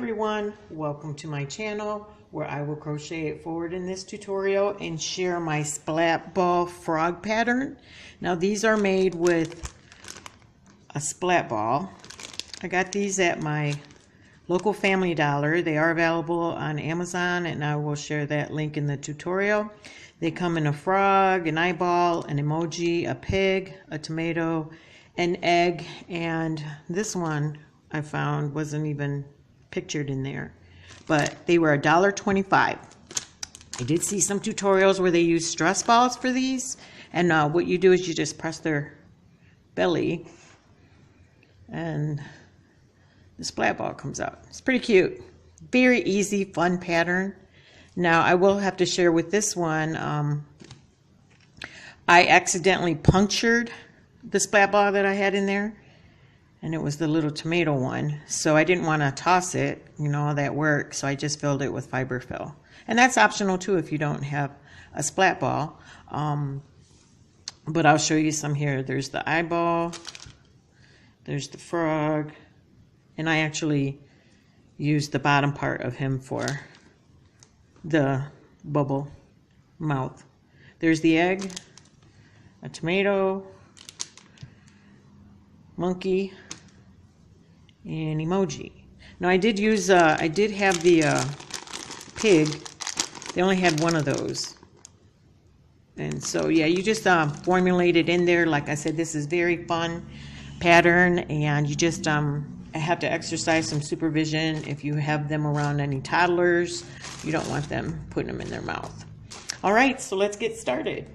everyone, welcome to my channel where I will crochet it forward in this tutorial and share my splat ball frog pattern. Now these are made with a splat ball. I got these at my local Family Dollar. They are available on Amazon and I will share that link in the tutorial. They come in a frog, an eyeball, an emoji, a pig, a tomato, an egg, and this one I found wasn't even pictured in there, but they were $1.25. I did see some tutorials where they use stress balls for these, and what you do is you just press their belly and the splat ball comes out. It's pretty cute. Very easy, fun pattern. Now I will have to share with this one, I accidentally punctured the splat ball that I had in there, and it was the little tomato one, so I didn't want to toss it, all that work, so I just filled it with fiber fill. And that's optional too if you don't have a splat ball, but I'll show you some here. There's the eyeball, there's the frog, and I actually used the bottom part of him for the bubble mouth. There's the egg, a tomato, monkey, and emoji. Now I did use, I did have the pig. They only had one of those. And so yeah, you just formulate it in there. Like I said, this is very fun pattern, and you just have to exercise some supervision if you have them around any toddlers. You don't want them putting them in their mouth. All right, so let's get started.